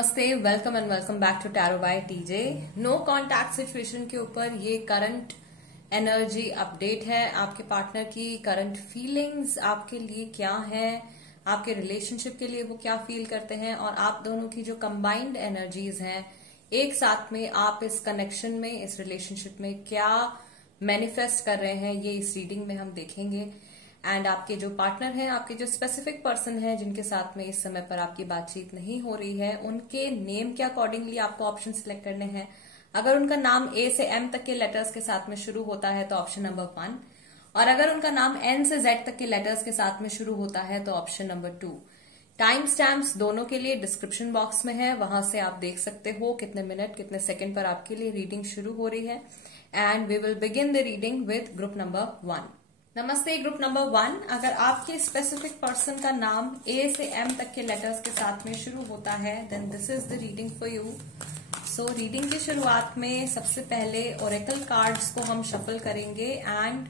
नमस्ते, welcome and welcome back to tarot by TJ. No contact situation के ऊपर ये करंट एनर्जी अपडेट है। आपके पार्टनर की करंट फीलिंग्स आपके लिए क्या है, आपके रिलेशनशिप के लिए वो क्या फील करते हैं, और आप दोनों की जो कंबाइंड एनर्जीज हैं एक साथ में आप इस कनेक्शन में, इस रिलेशनशिप में क्या मैनिफेस्ट कर रहे हैं, ये इस रीडिंग में हम देखेंगे। एंड आपके जो पार्टनर हैं, आपके जो स्पेसिफिक पर्सन हैं जिनके साथ में इस समय पर आपकी बातचीत नहीं हो रही है, उनके नेम के अकॉर्डिंगली आपको ऑप्शन सिलेक्ट करने हैं। अगर उनका नाम ए से एम तक के लेटर्स के साथ में शुरू होता है तो ऑप्शन नंबर 1, और अगर उनका नाम एन से जेड तक के लेटर्स के साथ में शुरू होता है तो ऑप्शन नंबर 2। टाइम स्टैम्प्स दोनों के लिए डिस्क्रिप्शन बॉक्स में है, वहां से आप देख सकते हो कितने मिनट कितने सेकंड पर आपके लिए रीडिंग शुरू हो रही है। And we will begin the reading with group number 1। नमस्ते ग्रुप नंबर 1। अगर आपके स्पेसिफिक पर्सन का नाम ए से एम तक के लेटर्स के साथ में शुरू होता है then this is the reading for you. So reading की शुरुआत में सबसे पहले ओरेकल कार्ड्स को हम शफल करेंगे एंड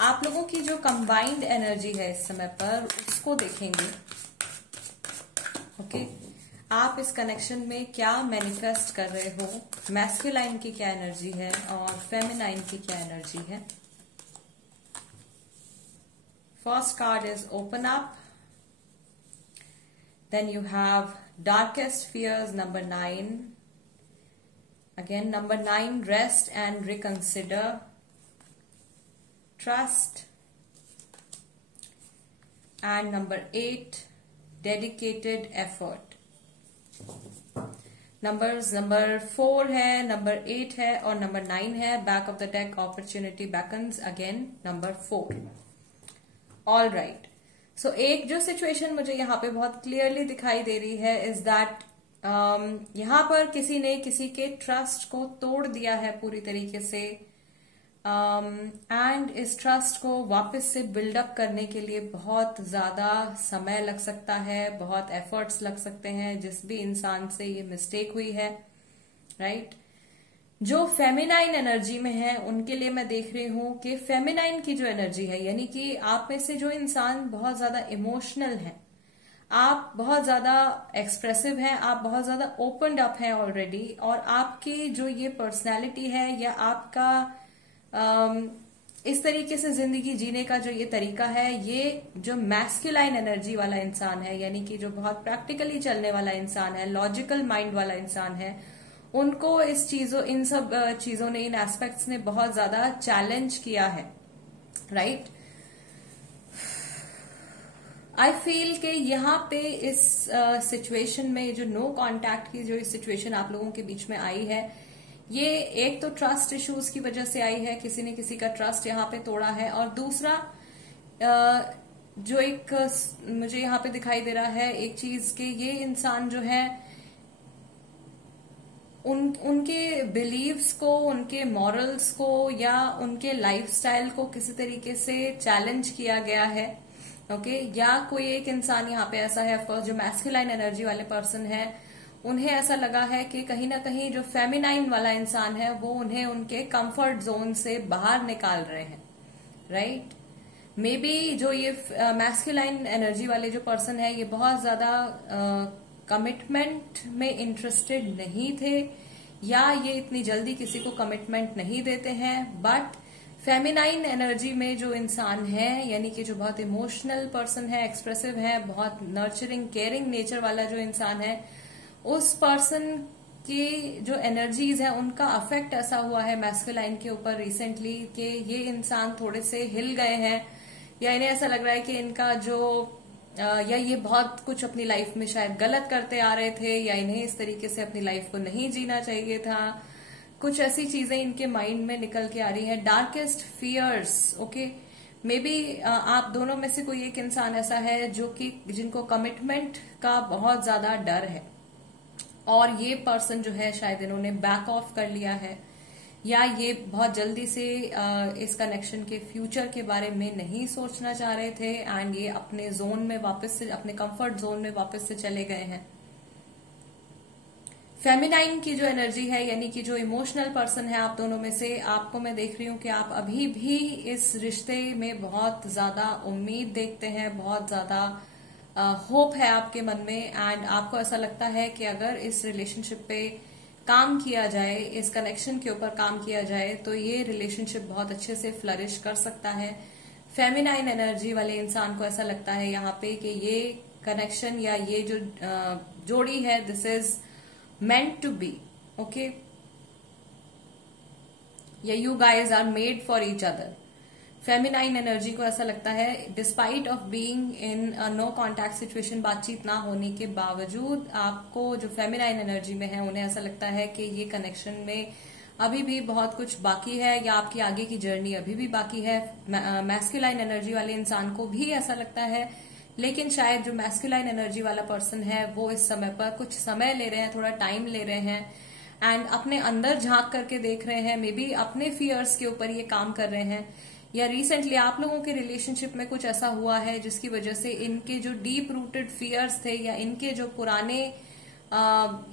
आप लोगों की जो कंबाइंड एनर्जी है इस समय पर उसको देखेंगे। ओके, आप इस कनेक्शन में क्या मैनिफेस्ट कर रहे हो, मैस्कुलाइन की क्या एनर्जी है और फेमिनाइन की क्या एनर्जी है। First card is open up. Then you have darkest fears, number 9. Again, number 9, rest and reconsider. Trust. And number 8, dedicated effort. Numbers number 4 है, number 8 है और number 9 है। Back of the deck, opportunity beckons. Again, number 4. All right. So एक जो situation मुझे यहाँ पे बहुत क्लियरली दिखाई दे रही है इज दैट यहाँ पर किसी ने किसी के ट्रस्ट को तोड़ दिया है पूरी तरीके से, एंड इस ट्रस्ट को वापस से बिल्डअप करने के लिए बहुत ज्यादा समय लग सकता है, बहुत एफर्ट्स लग सकते हैं जिस भी इंसान से ये मिस्टेक हुई है। राइट, जो फेमिनाइन एनर्जी में है उनके लिए मैं देख रही हूं कि फेमिनाइन की जो एनर्जी है, यानी कि आप में से जो इंसान बहुत ज्यादा इमोशनल है, आप बहुत ज्यादा एक्सप्रेसिव हैं, आप बहुत ज्यादा ओपनड अप हैं ऑलरेडी, और आपकी जो ये पर्सनैलिटी है या आपका इस तरीके से जिंदगी जीने का जो ये तरीका है, ये जो मैस्कुलाइन एनर्जी वाला इंसान है, यानी कि जो बहुत प्रैक्टिकली चलने वाला इंसान है, लॉजिकल माइंड वाला इंसान है, उनको इन सब चीजों ने, इन एस्पेक्ट्स ने बहुत ज्यादा चैलेंज किया है। राइट, आई फील कि यहाँ पे इस सिचुएशन में जो नो कांटेक्ट की जो सिचुएशन आप लोगों के बीच में आई है, ये एक तो ट्रस्ट इश्यूज की वजह से आई है, किसी ने किसी का ट्रस्ट यहाँ पे तोड़ा है, और दूसरा जो एक मुझे यहाँ पे दिखाई दे रहा है एक चीज कि ये इंसान जो है उनके बिलीव्स को, उनके मॉरल्स को या उनके लाइफस्टाइल को किसी तरीके से चैलेंज किया गया है। ओके, या कोई एक इंसान यहाँ पे ऐसा है, ऑफकोर्स जो मैस्कुलाइन एनर्जी वाले पर्सन है, उन्हें ऐसा लगा है कि कहीं ना कहीं जो फेमिनाइन वाला इंसान है वो उन्हें उनके कंफर्ट जोन से बाहर निकाल रहे हैं। राइट, मे बी जो ये मैस्कुलाइन एनर्जी वाले जो पर्सन है ये बहुत ज्यादा कमिटमेंट में इंटरेस्टेड नहीं थे, या ये इतनी जल्दी किसी को कमिटमेंट नहीं देते हैं, बट फेमिनाइन एनर्जी में जो इंसान है, यानी कि जो बहुत इमोशनल पर्सन है, एक्सप्रेसिव है, बहुत नर्चरिंग केयरिंग नेचर वाला जो इंसान है, उस पर्सन की जो एनर्जीज है उनका अफेक्ट ऐसा हुआ है मैस्कुलाइन के ऊपर रिसेंटली कि ये इंसान थोड़े से हिल गए हैं, या इन्हें ऐसा लग रहा है कि इनका जो या ये बहुत कुछ अपनी लाइफ में शायद गलत करते आ रहे थे, या इन्हें इस तरीके से अपनी लाइफ को नहीं जीना चाहिए था। कुछ ऐसी चीजें इनके माइंड में निकल के आ रही हैं। Darkest fears, okay, maybe आप दोनों में से कोई एक इंसान ऐसा है जो कि जिनको कमिटमेंट का बहुत ज्यादा डर है, और ये पर्सन जो है शायद इन्होंने बैक ऑफ कर लिया है, या ये बहुत जल्दी से इस कनेक्शन के फ्यूचर के बारे में नहीं सोचना चाह रहे थे, एंड ये अपने जोन में वापस से, अपने कंफर्ट जोन में वापस से चले गए हैं। फेमिनाइन की जो एनर्जी है, यानी कि जो इमोशनल पर्सन है आप दोनों में से, आपको मैं देख रही हूं कि आप अभी भी इस रिश्ते में बहुत ज्यादा उम्मीद देखते हैं, बहुत ज्यादा होप है आपके मन में, एंड आपको ऐसा लगता है कि अगर इस रिलेशनशिप पे काम किया जाए, इस कनेक्शन के ऊपर काम किया जाए, तो ये रिलेशनशिप बहुत अच्छे से फ्लरिश कर सकता है। फेमिनाइन एनर्जी वाले इंसान को ऐसा लगता है यहाँ पे कि ये कनेक्शन या ये जो जोड़ी है, this is meant to be, okay, या you guys are made for each other. Feminine energy को ऐसा लगता है, despite of being in no contact situation, बातचीत ना होने के बावजूद आपको जो फेमिनाइन एनर्जी में है उन्हें ऐसा लगता है कि ये कनेक्शन में अभी भी बहुत कुछ बाकी है, या आपकी आगे की जर्नी अभी भी बाकी है। मैस्कुलाइन एनर्जी वाले इंसान को भी ऐसा लगता है, लेकिन शायद जो मैस्कुलाइन एनर्जी वाला पर्सन है वो इस समय पर कुछ समय ले रहे हैं, थोड़ा टाइम ले रहे हैं, एंड अपने अंदर झांक करके देख रहे हैं, मे बी अपने फियर्स के ऊपर ये काम कर रहे हैं, या रिसेंटली आप लोगों के रिलेशनशिप में कुछ ऐसा हुआ है जिसकी वजह से इनके जो डीप रूटेड फियर्स थे या इनके जो पुराने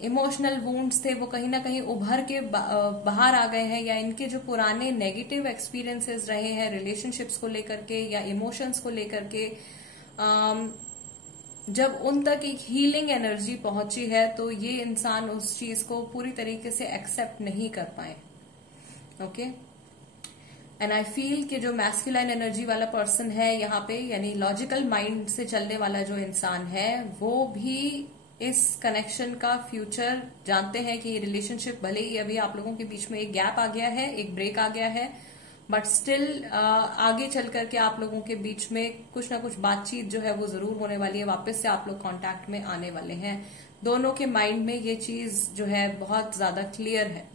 इमोशनल वुंड्स थे वो कहीं ना कहीं उभर के बाहर आ गए हैं, या इनके जो पुराने नेगेटिव एक्सपीरियंसेस रहे हैं रिलेशनशिप्स को लेकर के या इमोशंस को लेकर के, जब उन तक एक हीलिंग एनर्जी पहुंची है तो ये इंसान उस चीज को पूरी तरीके से एक्सेप्ट नहीं कर पाए, ओके। एंड आई फील कि जो मैस्कुलाइन एनर्जी वाला पर्सन है यहाँ पे, यानी लॉजिकल माइंड से चलने वाला जो इंसान है, वो भी इस कनेक्शन का फ्यूचर जानते हैं कि ये रिलेशनशिप भले ही अभी आप लोगों के बीच में एक गैप आ गया है, एक ब्रेक आ गया है, बट स्टिल आगे चल करके आप लोगों के बीच में कुछ ना कुछ बातचीत जो है वो जरूर होने वाली है, वापस से आप लोग कांटेक्ट में आने वाले हैं। दोनों के माइंड में ये चीज जो है बहुत ज्यादा क्लियर है।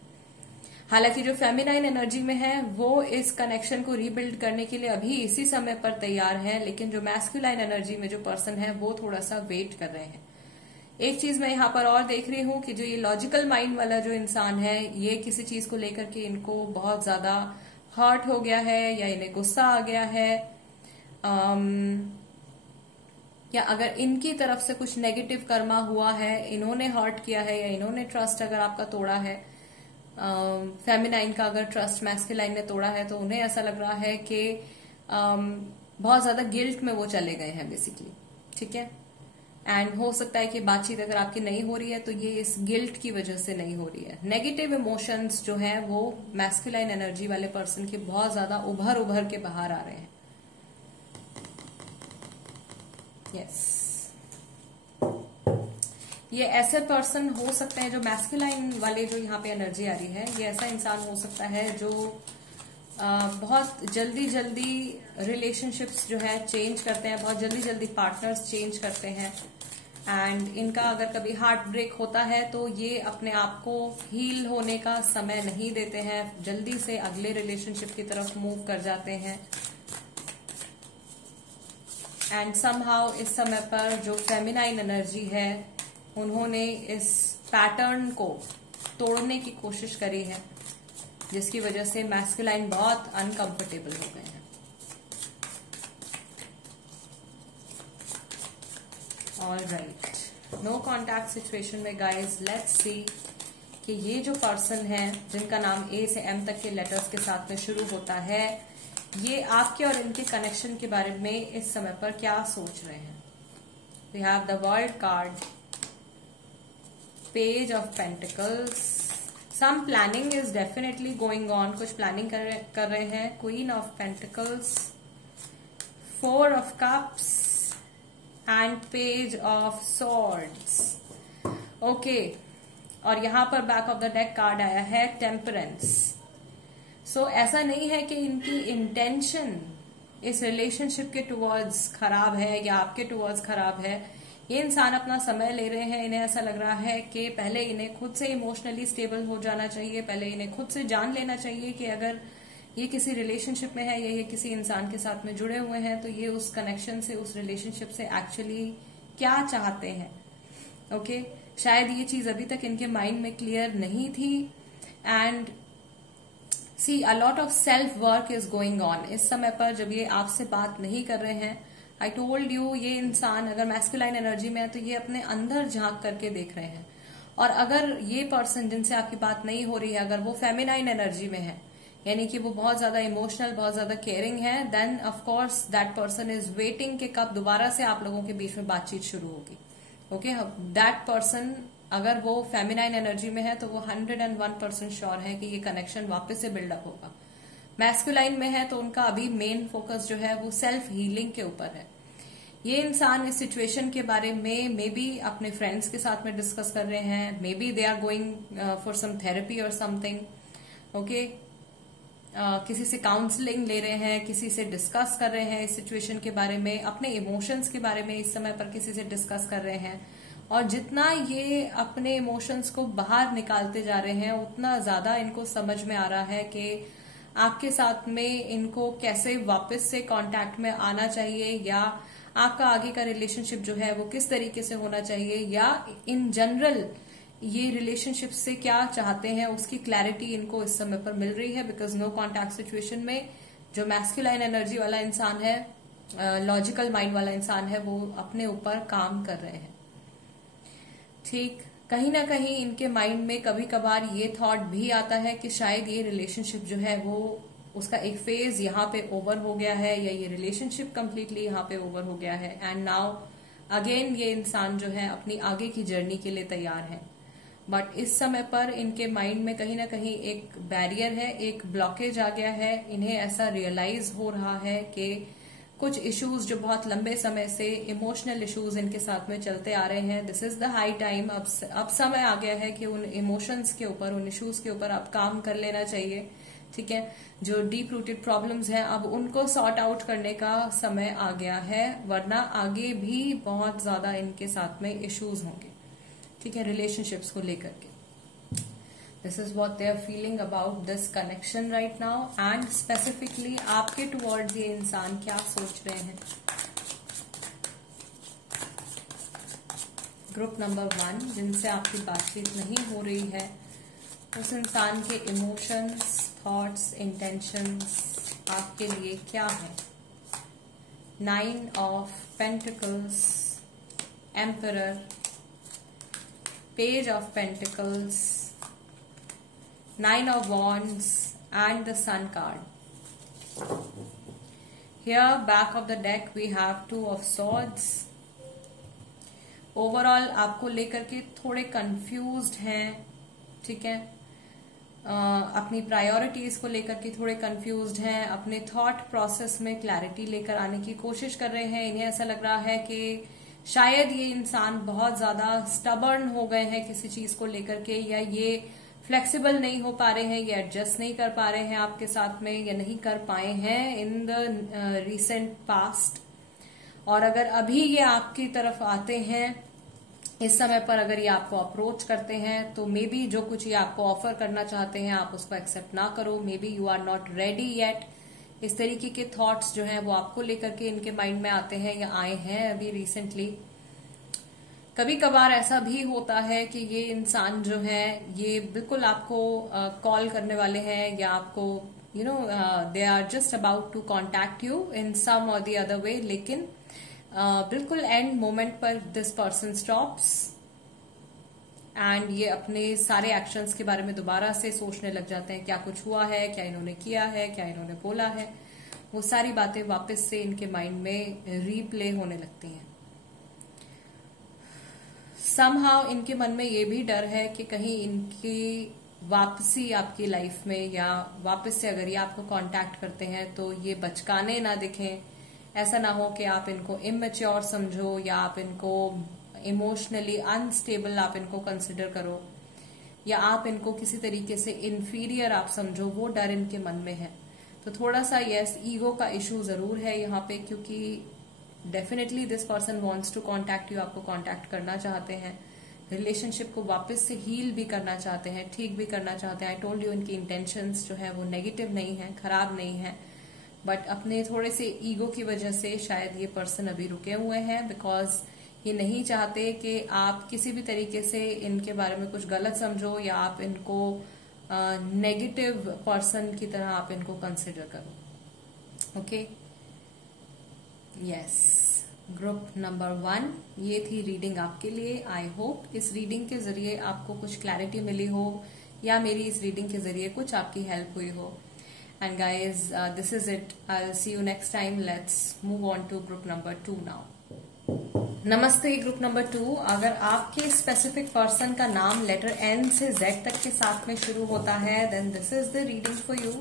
हालांकि जो फेमिनाइन एनर्जी में है वो इस कनेक्शन को रीबिल्ड करने के लिए अभी इसी समय पर तैयार है, लेकिन जो मैस्कुलाइन एनर्जी में जो पर्सन है वो थोड़ा सा वेट कर रहे हैं। एक चीज मैं यहाँ पर और देख रही हूँ कि जो ये लॉजिकल माइंड वाला जो इंसान है, ये किसी चीज को लेकर के इनको बहुत ज्यादा हर्ट हो गया है, या इन्हें गुस्सा आ गया है, या अगर इनकी तरफ से कुछ नेगेटिव कर्मा हुआ है, इन्होंने हर्ट किया है, या इन्होंने ट्रस्ट अगर आपका तोड़ा है, फेमिनाइन का अगर ट्रस्ट मैस्कुलाइन ने तोड़ा है, तो उन्हें ऐसा लग रहा है कि बहुत ज्यादा गिल्ट में वो चले गए हैं बेसिकली, ठीक है। एंड हो सकता है कि बातचीत अगर आपकी नहीं हो रही है तो ये इस गिल्ट की वजह से नहीं हो रही है। नेगेटिव इमोशंस जो हैं वो मैस्कुलाइन एनर्जी वाले पर्सन के बहुत ज्यादा उभर के बाहर आ रहे हैं। यस, ये ऐसे पर्सन हो सकते हैं जो मैस्कुलाइन वाले जो यहाँ पे एनर्जी आ रही है, ये ऐसा इंसान हो सकता है जो बहुत जल्दी रिलेशनशिप्स जो है चेंज करते हैं, बहुत जल्दी पार्टनर्स चेंज करते हैं, एंड इनका अगर कभी हार्ट ब्रेक होता है तो ये अपने आप को हील होने का समय नहीं देते हैं, जल्दी से अगले रिलेशनशिप की तरफ मूव कर जाते हैं। एंड समहाउ इस समय पर जो फेमिनाइन एनर्जी है उन्होंने इस पैटर्न को तोड़ने की कोशिश करी है, जिसकी वजह से मैस्कुलाइन बहुत अनकंफर्टेबल हो गए हैं। ऑलराइट, नो कॉन्टैक्ट सिचुएशन में गाइज लेट्स सी कि ये जो पर्सन है जिनका नाम ए से एम तक के लेटर्स के साथ में शुरू होता है, ये आपके और इनके कनेक्शन के बारे में इस समय पर क्या सोच रहे हैं। We have the world card, page of pentacles, some planning is definitely going on, कुछ प्लानिंग कर रहे हैं। Queen of pentacles, 4 of cups and page of swords, okay. और यहां पर back of the deck card आया है टेम्परेंस। सो ऐसा नहीं है कि इनकी इंटेंशन इस रिलेशनशिप के टुवर्ड्स खराब है या आपके टुवर्ड्स खराब है। ये इंसान अपना समय ले रहे हैं, इन्हें ऐसा लग रहा है कि पहले इन्हें खुद से इमोशनली स्टेबल हो जाना चाहिए, पहले इन्हें खुद से जान लेना चाहिए कि अगर ये किसी रिलेशनशिप में है या ये किसी इंसान के साथ में जुड़े हुए हैं तो ये उस कनेक्शन से, उस रिलेशनशिप से एक्चुअली क्या चाहते हैं, ओके। शायद ये चीज अभी तक इनके माइंड में क्लियर नहीं थी। And see, a lot of self work is going on इस समय पर जब ये आपसे बात नहीं कर रहे हैं। आई टोल्ड यू, ये इंसान अगर मैस्कुलाइन एनर्जी में है तो ये अपने अंदर झांक करके देख रहे हैं, और अगर ये पर्सन जिनसे आपकी बात नहीं हो रही है अगर वो फेमिनाइन एनर्जी में है, यानी कि वो बहुत ज्यादा इमोशनल, बहुत ज्यादा केयरिंग है, then of course that person is waiting कि कब दोबारा से आप लोगों के बीच में बातचीत शुरू होगी। ओके, दैट पर्सन अगर वो फेमिनाइन एनर्जी में है तो वो 101% श्योर है कि ये कनेक्शन वापस से बिल्डअप होगा। मैस्कुलाइन में है तो उनका अभी मेन फोकस जो है वो सेल्फ हीलिंग के ऊपर है। ये इंसान इस सिचुएशन के बारे में मे बी अपने फ्रेंड्स के साथ में डिस्कस कर रहे हैं, maybe they are going for some therapy और समथिंग। ओके, किसी से काउंसलिंग ले रहे हैं, किसी से डिस्कस कर रहे हैं इस सिचुएशन के बारे में, अपने इमोशंस के बारे में इस समय पर किसी से डिस्कस कर रहे हैं। और जितना ये अपने इमोशंस को बाहर निकालते जा रहे हैं उतना ज्यादा इनको समझ में आ रहा है कि आपके साथ में इनको कैसे वापस से कांटेक्ट में आना चाहिए, या आपका आगे का रिलेशनशिप जो है वो किस तरीके से होना चाहिए, या इन जनरल ये रिलेशनशिप से क्या चाहते हैं उसकी क्लैरिटी इनको इस समय पर मिल रही है। बिकॉज नो कॉन्टैक्ट सिचुएशन में जो मैस्कुलाइन एनर्जी वाला इंसान है, लॉजिकल माइंड वाला इंसान है, वो अपने ऊपर काम कर रहे हैं। ठीक, कहीं ना कहीं इनके माइंड में कभी कभार ये थॉट भी आता है कि शायद ये रिलेशनशिप जो है वो उसका एक फेज यहाँ पे ओवर हो गया है, या ये रिलेशनशिप कंप्लीटली यहाँ पे ओवर हो गया है, एंड नाउ अगेन ये इंसान जो है अपनी आगे की जर्नी के लिए तैयार है। बट इस समय पर इनके माइंड में कहीं ना कहीं एक बैरियर है, एक ब्लॉकेज आ गया है। इन्हें ऐसा रियलाइज हो रहा है कि कुछ इश्यूज जो बहुत लंबे समय से इमोशनल इश्यूज इनके साथ में चलते आ रहे हैं, this is the high time, अब समय आ गया है कि उन इमोशंस के ऊपर, उन इश्यूज के ऊपर अब काम कर लेना चाहिए। ठीक है, जो डीप रूटेड प्रॉब्लम्स हैं अब उनको सॉर्ट आउट करने का समय आ गया है, वरना आगे भी बहुत ज्यादा इनके साथ में इश्यूज होंगे। ठीक है, रिलेशनशिप्स को लेकर के। This is what they are feeling about this connection right now, and specifically आपके टुवर्ड्स ये इंसान क्या सोच रहे हैं। ग्रुप नंबर 1, जिनसे आपकी बातचीत नहीं हो रही है, उस इंसान के इमोशंस, थॉट्स, इंटेंशंस आपके लिए क्या है। 9 of pentacles, emperor, page of pentacles, 9 of wands and the sun card. Here back of the deck we have 2 of swords. Overall आपको लेकर के थोड़े कंफ्यूज्ड हैं। ठीक है, अपनी प्रायोरिटीज को लेकर के थोड़े कंफ्यूज्ड हैं, अपने थॉट प्रोसेस में क्लैरिटी लेकर आने की कोशिश कर रहे हैं। इन्हें ऐसा लग रहा है कि शायद ये इंसान बहुत ज्यादा स्टबर्न हो गए हैं किसी चीज को लेकर के, या ये फ्लेक्सिबल नहीं हो पा रहे हैं, या एडजस्ट नहीं कर पा रहे हैं आपके साथ में, या नहीं कर पाए हैं इन द रिसेंट पास्ट। और अगर अभी ये आपकी तरफ आते हैं इस समय पर, अगर ये आपको अप्रोच करते हैं, तो मे बी जो कुछ ये आपको ऑफर करना चाहते हैं आप उसको एक्सेप्ट ना करो, maybe you are not ready yet. इस तरीके के थॉट्स जो हैं वो आपको लेकर के इनके माइंड में आते हैं या आए हैं अभी रिसेंटली। कभी कभार ऐसा भी होता है कि ये इंसान जो है ये बिल्कुल आपको कॉल करने वाले हैं, या आपको they are just about to contact you in some or the other way, लेकिन बिल्कुल एंड मोमेंट पर दिस पर्सन स्टॉप्स एंड ये अपने सारे एक्शंस के बारे में दोबारा से सोचने लग जाते हैं। क्या कुछ हुआ है, क्या इन्होंने किया है, क्या इन्होंने बोला है, वो सारी बातें वापस से इनके माइंड में रीप्ले होने लगती हैं। समहाउ इनके मन में ये भी डर है कि कहीं इनकी वापसी आपकी लाइफ में, या वापस से अगर ये आपको कांटेक्ट करते हैं तो ये बचकाने ना दिखें। ऐसा ना हो कि आप इनको इमेच्योर समझो, या आप इनको इमोशनली अनस्टेबल आप इनको कंसिडर करो, या आप इनको किसी तरीके से इन्फीरियर आप समझो, वो डर इनके मन में है। तो थोड़ा सा यस ईगो का इशू जरूर है यहाँ पे, क्योंकि definitely this person wants to contact you, आपको कांटेक्ट करना चाहते हैं, रिलेशनशिप को वापस से हील भी करना चाहते हैं, ठीक भी करना चाहते हैं। आई टोल्ड यू इनकी इंटेंशंस जो है वो नेगेटिव नहीं है, खराब नहीं है, बट अपने थोड़े से ईगो की वजह से शायद ये पर्सन अभी रुके हुए हैं, बिकॉज ये नहीं चाहते कि आप किसी भी तरीके से इनके बारे में कुछ गलत समझो, या आप इनको नेगेटिव पर्सन की तरह आप इनको कंसिडर करो। ओके, यस, ग्रुप नंबर 1 ये थी रीडिंग आपके लिए। आई होप इस रीडिंग के जरिए आपको कुछ क्लैरिटी मिली हो, या मेरी इस रीडिंग के जरिए कुछ आपकी हेल्प हुई हो। And guys, this is it. I'll see you next time. Let's move on to group number 2 now. नमस्ते ग्रुप नंबर 2. अगर आपके स्पेसिफिक पर्सन का नाम लेटर N से Z तक के साथ में शुरू होता है, then this is the reading for you.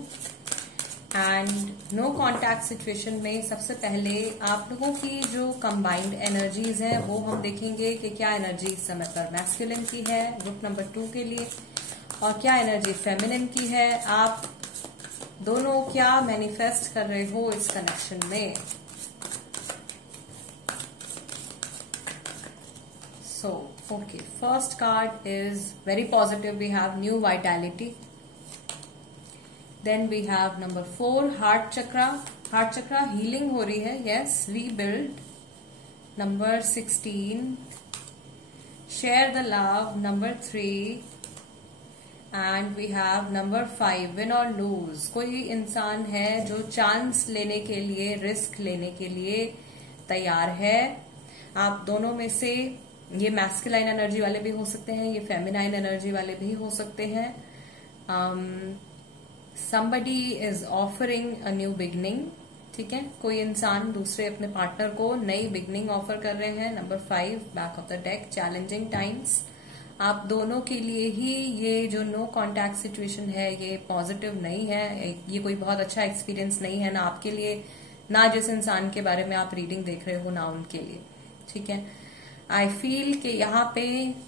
And no contact situation में सबसे पहले आप लोगों की जो कंबाइंड एनर्जीज हैं वो हम देखेंगे कि क्या एनर्जी इस समय पर मैस्कुलिन की है ग्रुप नंबर 2 के लिए और क्या एनर्जी फेमिनिन की है. आप दोनों क्या मैनिफेस्ट कर रहे हो इस कनेक्शन में. So okay, first card is very positive. We have new vitality. Then we have number 4 heart chakra. Heart chakra healing हो रही है. Yes, rebuild. Number 16 share the love. Number 3 and we have number 5 win और lose. कोई इंसान है जो chance लेने के लिए, रिस्क लेने के लिए तैयार है. आप दोनों में से ये मैस्कुलाइन एनर्जी वाले भी हो सकते हैं, ये फेमिनाइन एनर्जी वाले भी हो सकते हैं. somebody is offering a new beginning. ठीक है, कोई इंसान दूसरे अपने पार्टनर को नई बिगनिंग ऑफर कर रहे हैं. Number 5 back of the deck, challenging times. आप दोनों के लिए ही ये जो नो कॉन्टैक्ट सिचुएशन है ये पॉजिटिव नहीं है. ये कोई बहुत अच्छा एक्सपीरियंस नहीं है, ना आपके लिए, ना जिस इंसान के बारे में आप रीडिंग देख रहे हो, ना उनके लिए. ठीक है, आई फील कि यहाँ पे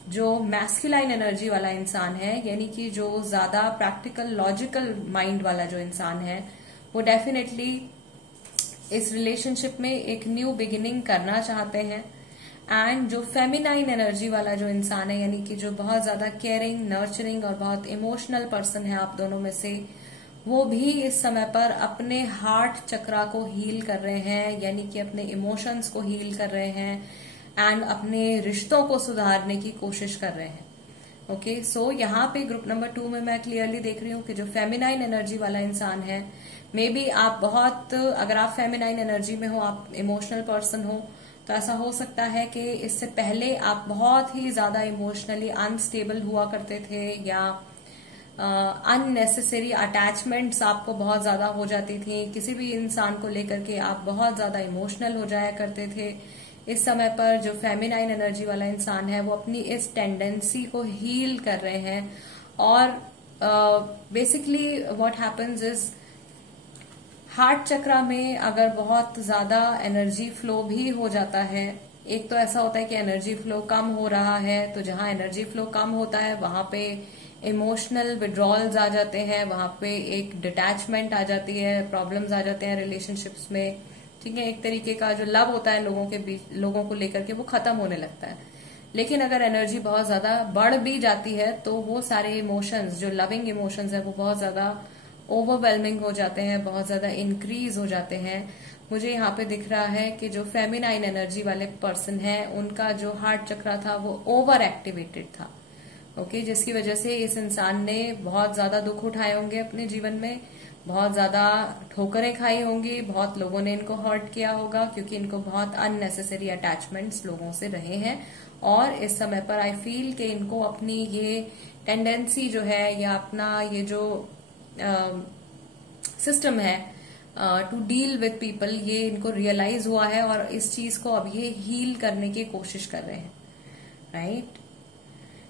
जो मैस्कुलाइन एनर्जी वाला इंसान है, यानी कि जो ज्यादा प्रैक्टिकल लॉजिकल माइंड वाला जो इंसान है, वो डेफिनेटली इस रिलेशनशिप में एक न्यू बिगिनिंग करना चाहते हैं. एंड जो फेमिनाइन एनर्जी वाला जो इंसान है, यानी कि जो बहुत ज्यादा केयरिंग, नर्चरिंग और बहुत इमोशनल पर्सन है आप दोनों में से, वो भी इस समय पर अपने हार्ट चक्रा को हील कर रहे हैं, यानी कि अपने इमोशंस को हील कर रहे हैं एंड अपने रिश्तों को सुधारने की कोशिश कर रहे हैं. ओके, सो यहाँ पे ग्रुप नंबर 2 में मैं क्लियरली देख रही हूँ कि जो फेमिनाइन एनर्जी वाला इंसान है, मे बी आप बहुत, अगर आप फेमिनाइन एनर्जी में हो, आप इमोशनल पर्सन हो, तो ऐसा हो सकता है कि इससे पहले आप बहुत ही ज्यादा इमोशनली अनस्टेबल हुआ करते थे, या अननेसेसरी अटैचमेंट्स आपको बहुत ज्यादा हो जाती थी. किसी भी इंसान को लेकर के आप बहुत ज्यादा इमोशनल हो जाया करते थे. इस समय पर जो फेमिनाइन एनर्जी वाला इंसान है वो अपनी इस टेंडेंसी को हील कर रहे हैं. और basically what happens is, heart chakra में अगर बहुत ज्यादा एनर्जी फ्लो भी हो जाता है, एक तो ऐसा होता है कि एनर्जी फ्लो कम हो रहा है, तो जहां एनर्जी फ्लो कम होता है वहां पे इमोशनल विड्रॉल्स आ जाते हैं, वहां पे एक डिटैचमेंट आ जाती है, प्रॉब्लम्स आ जाते हैं रिलेशनशिप्स में. ठीक है, एक तरीके का जो लव होता है लोगों के बीच, लोगों को लेकर के, वो खत्म होने लगता है. लेकिन अगर एनर्जी बहुत ज्यादा बढ़ भी जाती है तो वो सारे इमोशंस, जो लविंग इमोशंस है, वो बहुत ज्यादा ओवरवेलमिंग हो जाते हैं, बहुत ज्यादा इंक्रीज हो जाते हैं. मुझे यहाँ पे दिख रहा है कि जो फेमिनाइन एनर्जी वाले पर्सन है, उनका जो हार्ट चक्रा था वो ओवर एक्टिवेटेड था. ओके, जिसकी वजह से इस इंसान ने बहुत ज्यादा दुख उठाए होंगे अपने जीवन में, बहुत ज्यादा ठोकरें खाई होंगी, बहुत लोगों ने इनको हर्ट किया होगा, क्योंकि इनको बहुत अननेसेसरी अटैचमेंट्स लोगों से रहे हैं. और इस समय पर आई फील कि इनको अपनी ये टेंडेंसी जो है, या अपना ये जो सिस्टम है टू डील विथ पीपल, ये इनको रियलाइज हुआ है और इस चीज को अब ये हील करने की कोशिश कर रहे हैं. राइट,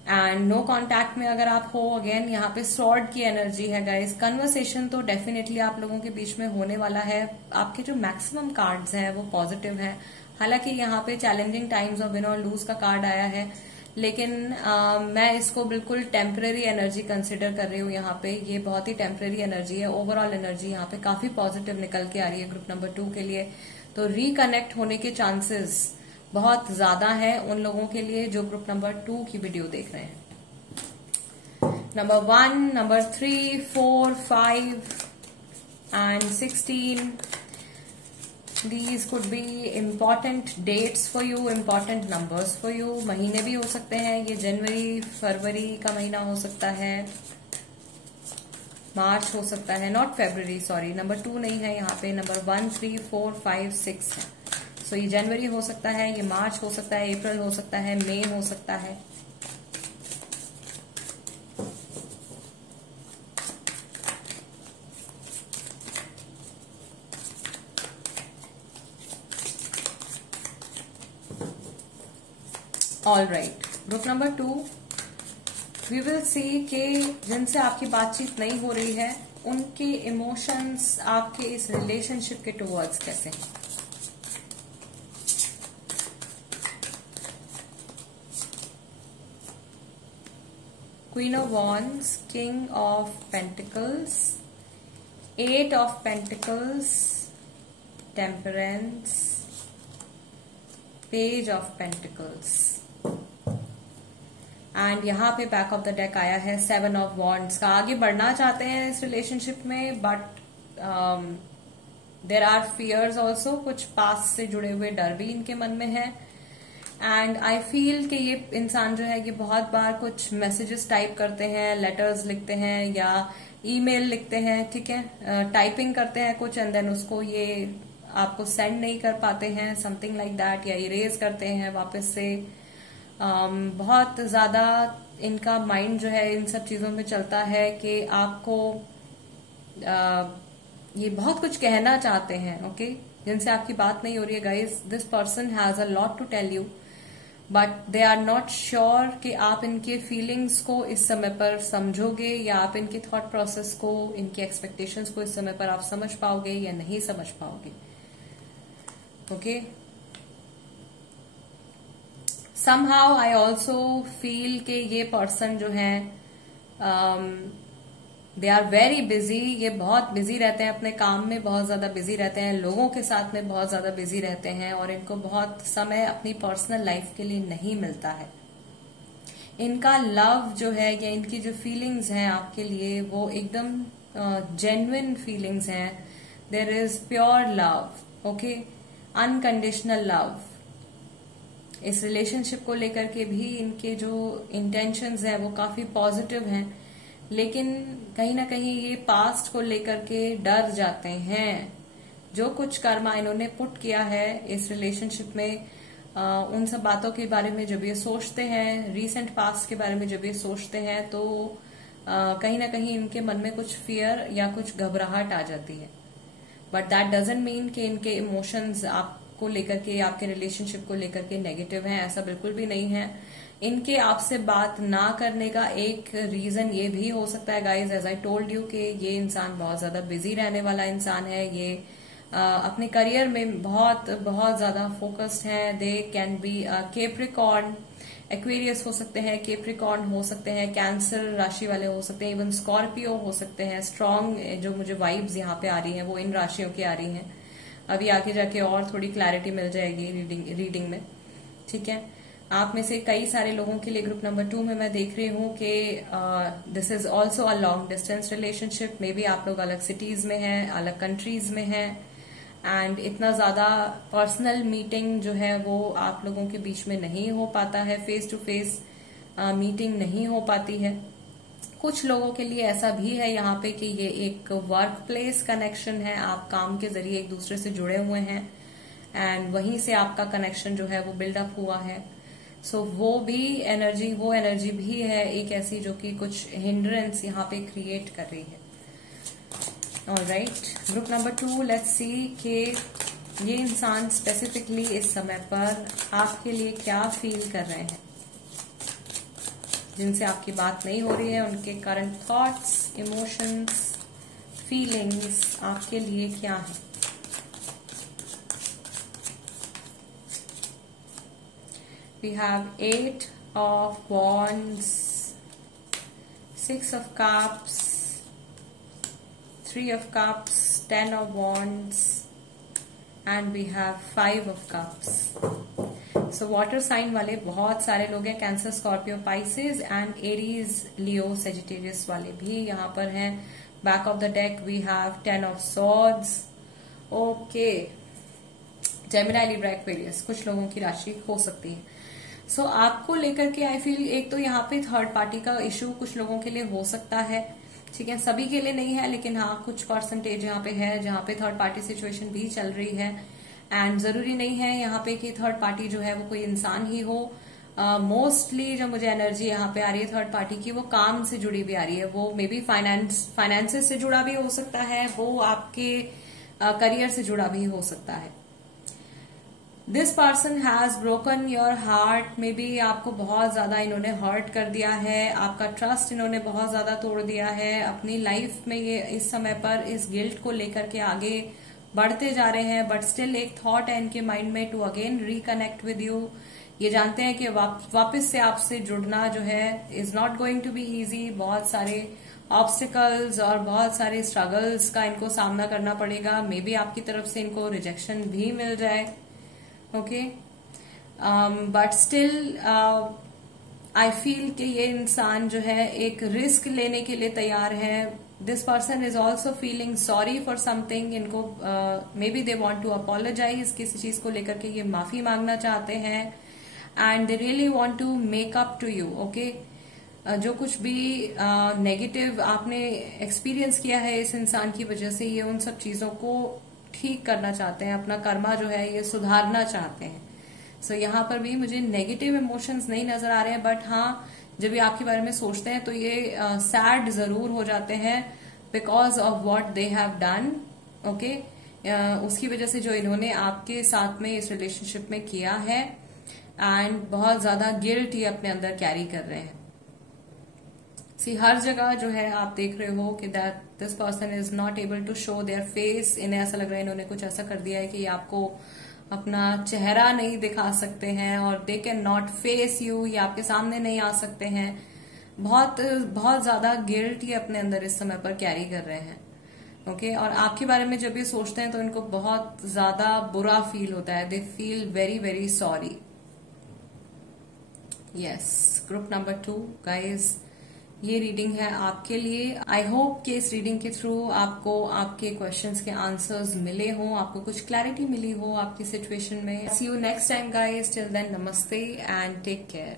एंड नो कॉन्टैक्ट में अगर आप हो, अगेन यहाँ पे स्वॉर्ड की एनर्जी है गाइस. कन्वर्सेशन तो डेफिनेटली आप लोगों के बीच में होने वाला है. आपके जो मैक्सिमम कार्ड्स हैं वो पॉजिटिव हैं. हालांकि यहाँ पे चैलेंजिंग टाइम्स और विन और लूज का कार्ड आया है, लेकिन मैं इसको बिल्कुल टेम्पररी एनर्जी कंसिडर कर रही हूँ. यहाँ पे ये बहुत ही टेम्पररी एनर्जी है. ओवरऑल एनर्जी यहाँ पे काफी पॉजिटिव निकल के आ रही है ग्रुप नंबर 2 के लिए. तो रिकनेक्ट होने के चांसेस बहुत ज्यादा है उन लोगों के लिए जो ग्रुप नंबर 2 की वीडियो देख रहे हैं. Number 1, number 3, 4, 5 and 16. These could be important dates for you, important numbers for you. महीने भी हो सकते हैं, ये जनवरी फरवरी का महीना हो सकता है, मार्च हो सकता है, नॉट फेब्रुवरी, सॉरी, नंबर 2 नहीं है यहाँ पे, नंबर 1, 3, 4, 5, 6 है. सो ये जनवरी हो सकता है, ये मार्च हो सकता है, अप्रैल हो सकता है, मई हो सकता है. All right, group number 2, we will see कि जिनसे आपकी बातचीत नहीं हो रही है उनके इमोशंस आपके इस रिलेशनशिप के टुवर्ड्स कैसे हैं। Queen of wands, king of pentacles, 8 of pentacles, temperance, page of pentacles, and यहां पे बैक ऑफ द डेक आया है 7 ऑफ वॉन्ड्स का। आगे बढ़ना चाहते हैं इस रिलेशनशिप में, but there are fears also, कुछ पास्ट से जुड़े हुए डर भी इनके मन में है। एंड आई फील कि ये इंसान जो है ये बहुत बार कुछ मैसेजेस टाइप करते हैं, लेटर्स लिखते हैं या ईमेल लिखते हैं, ठीक है, टाइपिंग करते हैं कुछ, एंड देन उसको ये आपको सेंड नहीं कर पाते हैं, समथिंग लाइक दैट, या इरेज करते हैं वापस से। बहुत ज्यादा इनका माइंड जो है इन सब चीजों में चलता है कि आपको ये बहुत कुछ कहना चाहते हैं, ओके, जिनसे आपकी बात नहीं हो रही है guys. This person has a lot to tell you, but they are not sure कि आप इनके फीलिंग्स को इस समय पर समझोगे या आप इनके थॉट प्रोसेस को, इनके एक्सपेक्टेशंस को इस समय पर आप समझ पाओगे या नहीं समझ पाओगे, okay. somehow I also feel कि ये पर्सन जो है दे आर वेरी बिजी, ये बहुत बिजी रहते हैं अपने काम में, बहुत ज्यादा बिजी रहते हैं, लोगों के साथ में बहुत ज्यादा बिजी रहते हैं, और इनको बहुत समय अपनी पर्सनल लाइफ के लिए नहीं मिलता है। इनका लव जो है या इनकी जो फीलिंग्स हैं आपके लिए वो एकदम जेन्युइन फीलिंग्स हैं। There is pure love, okay, unconditional love. इस रिलेशनशिप को लेकर के भी इनके जो इंटेंशंस हैं वो काफी पॉजिटिव हैं, लेकिन कहीं ना कहीं ये पास्ट को लेकर के डर जाते हैं। जो कुछ कर्मा इन्होंने पुट किया है इस रिलेशनशिप में, उन सब बातों के बारे में जब ये सोचते हैं, रीसेंट पास्ट के बारे में जब ये सोचते हैं, तो कहीं ना कहीं इनके मन में कुछ फियर या कुछ घबराहट आ जाती है। बट दैट डजंट मीन कि इनके इमोशंस आपको लेकर के, आपके रिलेशनशिप को लेकर के नेगेटिव हैं, ऐसा बिल्कुल भी नहीं है। इनके आपसे बात ना करने का एक रीजन ये भी हो सकता है guys, as I told you, कि ये इंसान बहुत ज्यादा बिजी रहने वाला इंसान है। ये अपने करियर में बहुत बहुत ज्यादा फोकस्ड हैं। They can be Capricorn, Aquarius हो सकते हैं, कैप्रिकॉर्न हो सकते हैं, कैंसर राशि वाले हो सकते हैं, इवन स्कॉर्पियो हो सकते हैं। स्ट्रांग जो मुझे वाइब्स यहाँ पे आ रही हैं वो इन राशियों की आ रही हैं। अभी आगे जाके और थोड़ी क्लैरिटी मिल जाएगी रीडिंग में, ठीक है। आप में से कई सारे लोगों के लिए ग्रुप नंबर 2 में मैं देख रही हूँ कि this is also a long distance relationship. May be आप लोग अलग सिटीज में हैं, अलग कंट्रीज में हैं, एंड इतना ज्यादा पर्सनल मीटिंग जो है वो आप लोगों के बीच में नहीं हो पाता है, फेस टू फेस मीटिंग नहीं हो पाती है। कुछ लोगों के लिए ऐसा भी है यहाँ पे कि ये एक वर्क प्लेस कनेक्शन है, आप काम के जरिए एक दूसरे से जुड़े हुए हैं एंड वहीं से आपका कनेक्शन जो है वो बिल्डअप हुआ है। सो वो एनर्जी भी है एक ऐसी जो कि कुछ हिंड्रेंस यहाँ पे क्रिएट कर रही है। Alright, group number 2, let's see कि ये इंसान स्पेसिफिकली इस समय पर आपके लिए क्या फील कर रहे हैं। जिनसे आपकी बात नहीं हो रही है उनके करंट थॉट्स, इमोशंस, फीलिंग्स आपके लिए क्या है। We have 8 of wands, 6 of cups, 3 of cups, 10 of wands, and we have 5 of cups. So water sign वाले बहुत सारे लोग हैं, Cancer, Scorpio, Pisces and Aries, Leo, Sagittarius वाले भी यहाँ पर हैं। Back of the deck we have 10 of swords. Okay, Gemini, Libra, Aquarius कुछ लोगों की राशि हो सकती है। सो आपको लेकर के आई फील एक तो यहाँ पे थर्ड पार्टी का इश्यू कुछ लोगों के लिए हो सकता है, ठीक है, सभी के लिए नहीं है, लेकिन हाँ कुछ परसेंटेज यहाँ पे है जहाँ पे थर्ड पार्टी सिचुएशन भी चल रही है। एंड जरूरी नहीं है यहाँ पे कि थर्ड पार्टी जो है वो कोई इंसान ही हो। मोस्टली जो मुझे एनर्जी यहाँ पे आ रही है थर्ड पार्टी की, वो काम से जुड़ी भी आ रही है। वो मे बी फाइनेंसेस से जुड़ा भी हो सकता है, वो आपके करियर से जुड़ा भी हो सकता है। This person has broken your heart, may be आपको बहुत ज्यादा इन्होंने हर्ट कर दिया है, आपका ट्रस्ट इन्होंने बहुत ज्यादा तोड़ दिया है। अपनी लाइफ में ये इस समय पर इस गिल्ट को लेकर के आगे बढ़ते जा रहे हैं, बट स्टिल एक थॉट है इनके माइंड में to again reconnect with you. ये जानते हैं कि वापस से आपसे जुड़ना जो है is not going to be easy. बहुत सारे ऑब्स्टिकल्स और बहुत सारे स्ट्रगल्स का इनको सामना करना पड़ेगा। मे बी आपकी तरफ से इनको रिजेक्शन भी मिल जाए, okay, but still I feel कि ये इंसान जो है एक रिस्क लेने के लिए तैयार है। This person is also feeling sorry for something. इनको maybe they want to apologize, किसी चीज को लेकर के ये माफी मांगना चाहते हैं, and they really want to make up to you, okay. जो कुछ भी नेगेटिव आपने एक्सपीरियंस किया है इस इंसान की वजह से, ये उन सब चीजों को ठीक करना चाहते हैं, अपना कर्मा जो है ये सुधारना चाहते हैं। सो यहाँ पर भी मुझे नेगेटिव इमोशंस नहीं नजर आ रहे हैं, बट हाँ, जब भी आपके बारे में सोचते हैं तो ये सैड जरूर हो जाते हैं because of what they have done, okay. उसकी वजह से जो इन्होंने आपके साथ में इस रिलेशनशिप में किया है, एंड बहुत ज्यादा गिल्ट ये अपने अंदर कैरी कर रहे हैं। हर जगह जो है आप देख रहे हो कि that this person is not able to show their face. इन्हें ऐसा लग रहा है इन्होंने कुछ ऐसा कर दिया है कि ये आपको अपना चेहरा नहीं दिखा सकते हैं, और they can not face you, ये आपके सामने नहीं आ सकते हैं। बहुत बहुत ज्यादा गिल्ट ये अपने अंदर इस समय पर कैरी कर रहे हैं, ओके। और आपके बारे में जब ये सोचते हैं तो इनको बहुत ज्यादा बुरा फील होता है। They feel very very sorry. Yes, group number 2 guys, ये रीडिंग है आपके लिए। आई होप कि इस रीडिंग के थ्रू आपको आपके क्वेश्चंस के आंसर्स मिले हों, आपको कुछ क्लैरिटी मिली हो आपकी सिचुएशन में। See you next time guys, till then namaste and take care.